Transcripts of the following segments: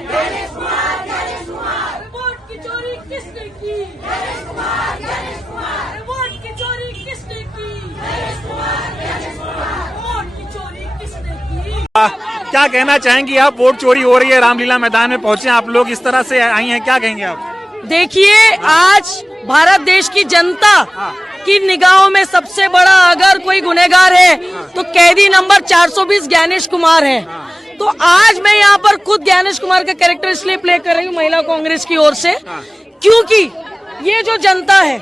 Gyanesh Kumar, Gyanesh Kumar. Vote की चोरी किसने की? ज्ञानेश कुमार, ज्ञानेश कुमार। वोट की चोरी किसने की? ज्ञानेश कुमार, ज्ञानेश कुमार। वोट की चोरी किसने की? क्या कहना चाहेंगी आप? वोट चोरी हो रही है, रामलीला मैदान में पहुंचे आप लोग, इस तरह से आई हैं, क्या कहेंगे आप? देखिए, आज भारत देश की जनता की निगाहों में सबसे बड़ा अगर कोई गुनहगार है तो कैदी नंबर 420 ज्ञानेश कुमार है। तो आज मैं यहाँ पर खुद ज्ञानेश कुमार का कैरेक्टर इसलिए प्ले कर रही हूँ महिला कांग्रेस की ओर से, क्योंकि ये जो जनता है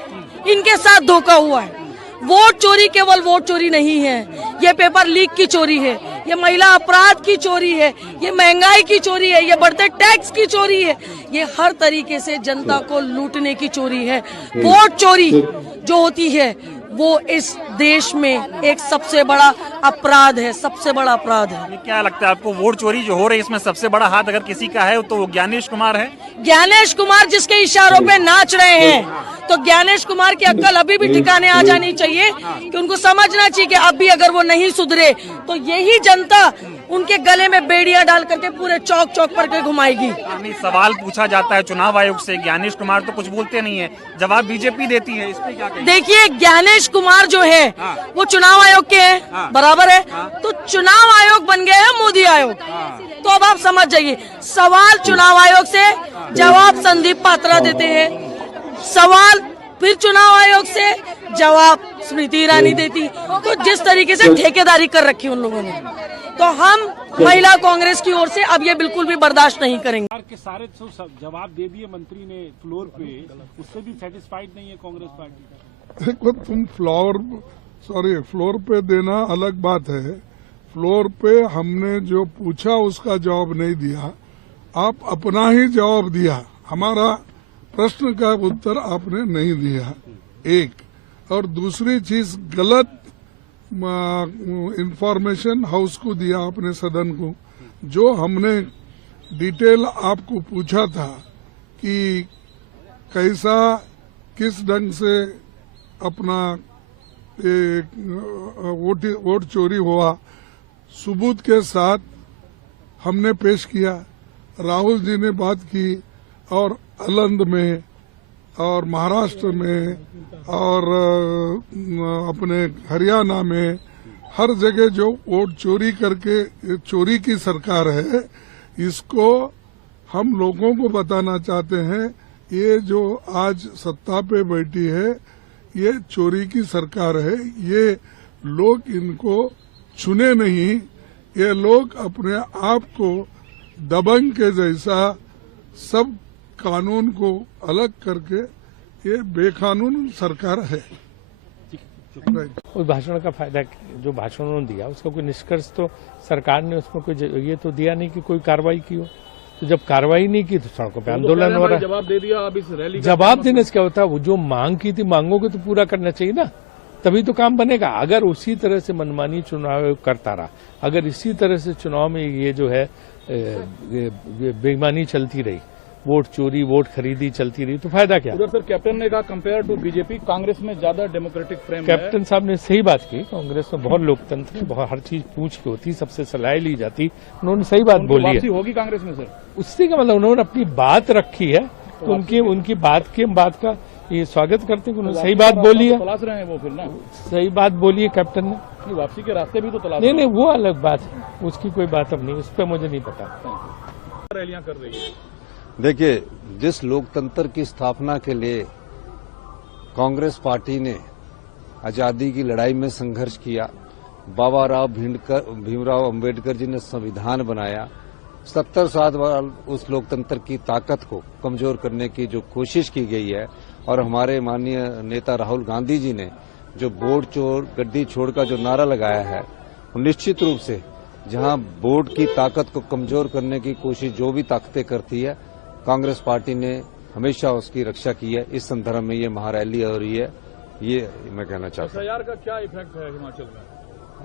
इनके साथ धोखा हुआ है। वोट चोरी केवल वोट चोरी नहीं है, ये पेपर लीक की चोरी है, ये महिला अपराध की चोरी है, ये महंगाई की चोरी है, ये बढ़ते टैक्स की चोरी है, ये हर तरीके से जनता को लूटने की चोरी है। वोट चोरी जो होती है वो इस देश में एक सबसे बड़ा अपराध है, सबसे बड़ा अपराध है। ये क्या लगता है आपको, वोट चोरी जो हो रही है इसमें सबसे बड़ा हाथ अगर किसी का है तो वो ज्ञानेश कुमार है? ज्ञानेश कुमार जिसके इशारों पे नाच रहे हैं, तो ज्ञानेश कुमार की अक्ल अभी भी ठिकाने आ जानी चाहिए कि उनको समझना चाहिए कि अब भी अगर वो नहीं सुधरे तो यही जनता उनके गले में बेड़ियां डाल करके पूरे चौक चौक पर के घुमाएगी। नहीं, सवाल पूछा जाता है चुनाव आयोग से, ज्ञानेश कुमार तो कुछ बोलते नहीं है, जवाब बीजेपी देती है, इस पे क्या कहेंगे? देखिए, ज्ञानेश कुमार जो है वो चुनाव आयोग के हैं, बराबर है। तो चुनाव आयोग बन गया है मोदी आयोग। तो अब आप समझ जाइए, सवाल चुनाव आयोग से, जवाब संदीप पात्रा देते हैं, सवाल फिर चुनाव आयोग से, जवाब स्मृति ईरानी देती। तो जिस तरीके से ठेकेदारी कर रखी उन लोगों ने, तो हम महिला कांग्रेस की ओर से अब ये बिल्कुल भी बर्दाश्त नहीं करेंगे। सरकार के सारे जवाब दे दिए मंत्री ने फ्लोर पे, उससे भी सेटिस्फाइड नहीं है कांग्रेस पार्टी। देखो, तुम फ्लोर पे देना अलग बात है। फ्लोर पे हमने जो पूछा उसका जवाब नहीं दिया, आप अपना ही जवाब दिया, हमारा प्रश्न का उत्तर आपने नहीं दिया, एक। और दूसरी चीज, गलत इंफॉर्मेशन हाउस को दिया आपने, सदन को। जो हमने डिटेल आपको पूछा था कि कैसा किस ढंग से अपना वोट चोरी हुआ, सबूत के साथ हमने पेश किया। राहुल जी ने बात की, और अलंद में और महाराष्ट्र में और अपने हरियाणा में हर जगह जो वोट चोरी करके चोरी की सरकार है, इसको हम लोगों को बताना चाहते हैं। ये जो आज सत्ता पे बैठी है ये चोरी की सरकार है। ये लोग इनको चुने नहीं, ये लोग अपने आप को दबंग के जैसा सब कानून को अलग करके ये बेकानून सरकार है। उस भाषण का फायदा, जो भाषण उन्होंने दिया उसका कोई निष्कर्ष तो सरकार ने उसमें कोई ये तो दिया नहीं कि कोई कार्रवाई की हो। तो जब कार्रवाई नहीं की तो सड़कों पे आंदोलन हो रहा है। जवाब दे दिया, अब इस रैली जवाब देने से क्या होता है, वो जो मांग की थी मांगों को तो पूरा करना चाहिए ना, तभी तो काम बनेगा। अगर उसी तरह से मनमानी चुनाव करता रहा, अगर इसी तरह से चुनाव में ये जो है बेईमानी चलती रही, वोट चोरी, वोट खरीदी चलती रही, तो फायदा क्या? उधर सर कैप्टन ने कहा कंपेयर टू बीजेपी कांग्रेस में ज्यादा डेमोक्रेटिक फ्रेम है। कैप्टन साहब ने सही बात की, कांग्रेस में बहुत लोकतंत्र है, बहुत हर चीज पूछ के होती, सबसे सलाह ली जाती, उन्होंने सही बात बोली है। होगी कांग्रेस में सर, उससे का मतलब उन्होंने अपनी बात रखी है, तो उनकी बात का ये स्वागत करते हैं, उन्होंने सही बात बोली है। तलाश रहे हैं वो फिर ना, सही बात बोली है कैप्टन ने। वापसी के रास्ते भी तो तलाश नहीं, वो अलग बात है, उसकी कोई बात अब नहीं, उस पर मुझे नहीं पता। रैलियां कर रही है। देखिए, जिस लोकतंत्र की स्थापना के लिए कांग्रेस पार्टी ने आजादी की लड़ाई में संघर्ष किया, बाबा भीमराव अंबेडकर जी ने संविधान बनाया, 70 साल उस लोकतंत्र की ताकत को कमजोर करने की जो कोशिश की गई है, और हमारे माननीय नेता राहुल गांधी जी ने जो वोट चोर गड्डी छोड़ का जो नारा लगाया है, वो निश्चित रूप से जहां वोट की ताकत को कमजोर करने की कोशिश जो भी ताकतें करती है, कांग्रेस पार्टी ने हमेशा उसकी रक्षा की है। इस संदर्भ में ये महारैली हो रही है, ये मैं कहना चाहता हूँ। SIR का क्या इफेक्ट है हिमाचल में?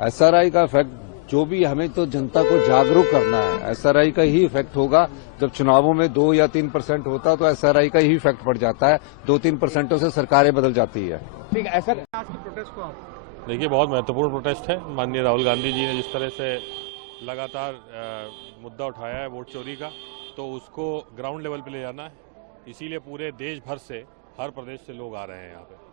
SRI का इफेक्ट जो भी, हमें तो जनता को जागरूक करना है। SRI का ही इफेक्ट होगा। जब चुनावों में 2 या 3% होता तो SRI का ही इफेक्ट पड़ जाता है, 2-3% से सरकारें बदल जाती है। ठीक है, ऐसा प्रोटेस्ट को आप देखिए, बहुत महत्वपूर्ण प्रोटेस्ट है। माननीय राहुल गांधी जी ने जिस तरह से लगातार मुद्दा उठाया है वोट चोरी का, तो उसको ग्राउंड लेवल पे ले जाना है। इसीलिए पूरे देश भर से, हर प्रदेश से लोग आ रहे हैं यहाँ पे।